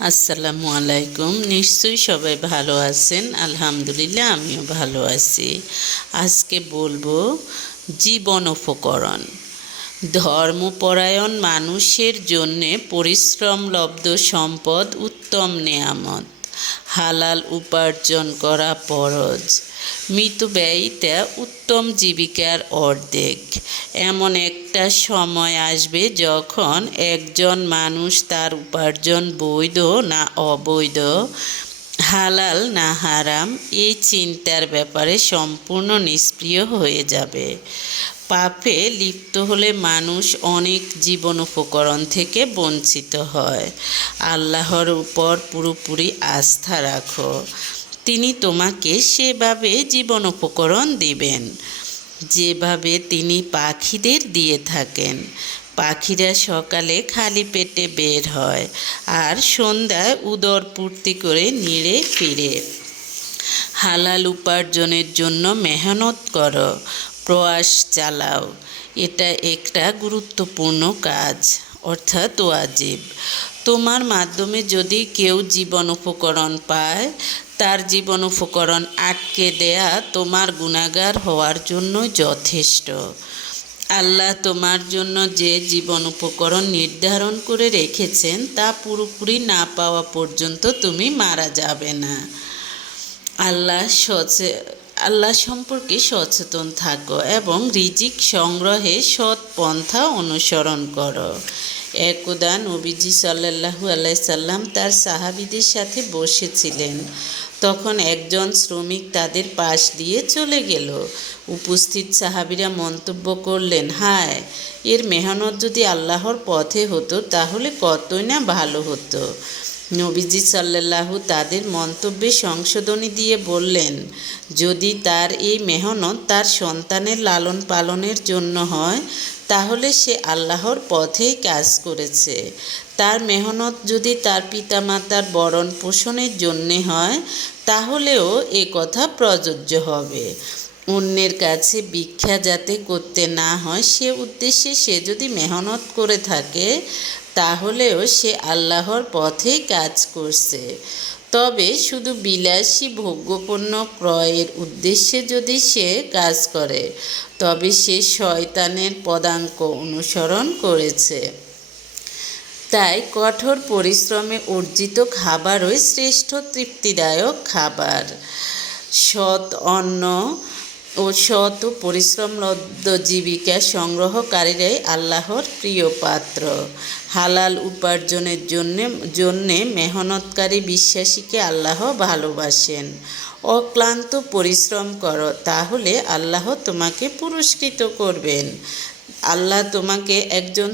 আসসালামু আলাইকুম। নিশ্চয়ই সবাই ভালো আছেন। আলহামদুলিল্লাহ আমিও ভালো আছি। আজকে বলবো জীবন উপকরণ। ধর্মপরায়ণ মানুষের জন্যে পরিশ্রমলব্ধ সম্পদ উত্তম নেয়ামত। হালাল উপার্জন করা ফরজ। মিতব্যয়িতা উত্তম জীবিকার অর্ধেক। এমন একটা সময় আসবে যখন একজন মানুষ তার উপার্জন বৈধ না অবৈধ, হালাল না হারাম এই চিন্তার ব্যাপারে সম্পূর্ণ নিষ্ক্রিয় হয়ে যাবে। পাপে লিপ্ত হলে মানুষ অনেক জীবন উপকরণ থেকে বঞ্চিত হয়। আল্লাহর উপর পুরোপুরি আস্থা রাখো, তিনি তোমাকে সেভাবে জীবন উপকরণ দিবেন যেভাবে তিনি পাখিদের দিয়ে থাকেন। পাখিরা সকালে খালি পেটে বের হয় আর সন্ধ্যায় উদর পূর্তি করে নিড়ে ফিরে। হালাল উপার্জনের জন্য মেহনত করো, প্রয়াস চালাও। এটা একটা গুরুত্বপূর্ণ কাজ, অর্থাৎ ওয়াজিব। তোমার মাধ্যমে যদি কেউ জীবন উপকরণ পায়, তার জীবন উপকরণ আটকে দেয়া তোমার গুনাহগার হওয়ার জন্য যথেষ্ট। আল্লাহ তোমার জন্য যে জীবন উপকরণ নির্ধারণ করে রেখেছেন তা পুরোপুরি না পাওয়া পর্যন্ত তুমি মারা যাবে না। আল্লাহ সম্পর্কে সচেতন থাকো এবং রিজিক সংগ্রহে সৎ পন্থা অনুসরণ করো। একদা নবীজি সাল্লাল্লাহু আলাইহি সাল্লাম তার সাহাবীদের সাথে বসেছিলেন। তখন একজন শ্রমিক তাদের পাশ দিয়ে চলে গেল। উপস্থিত সাহাবীরা মন্তব্য করলেন, হায়, এর মেহনত যদি আল্লাহর পথে হতো তাহলে কতই না ভালো হতো। নবীজি সাল্লাল্লাহু তাদের মন্তব্যে সংশোধনী দিয়ে বললেন, যদি তার এই মেহনত তার সন্তানের লালন পালনের জন্য হয় তাহলে সে আল্লাহর পথেই কাজ করেছে। তার মেহনত যদি তার পিতামাতার ভরণ পোষণের জন্যে হয় তাহলেও এ কথা প্রযোজ্য হবে। অন্যের কাছে ভিক্ষা যাতে করতে না হয় সে উদ্দেশ্যে সে যদি মেহনত করে থাকে তাহলেও সে আল্লাহর পথেই কাজ করছে। তবে শুধু বিলাসী ভোগ্যপণ্য ক্রয়ের উদ্দেশ্যে যদি সে কাজ করে তবে সে শয়তানের পদাঙ্ক অনুসরণ করেছে। তাই কঠোর পরিশ্রমে অর্জিত খাবারই শ্রেষ্ঠ তৃপ্তিদায়ক খাবার। সৎ অন্ন ও সৎ ও পরিশ্রমলব্ধ জীবিকা সংগ্রহকারীরাই আল্লাহর প্রিয় পাত্র। হালাল উপার্জনের জন্যে মেহনতকারী বিশ্বাসীকে আল্লাহ ভালোবাসেন। অক্লান্ত পরিশ্রম করো, তাহলে আল্লাহ তোমাকে পুরস্কৃত করবেন। আল্লাহ তোমাকে একজন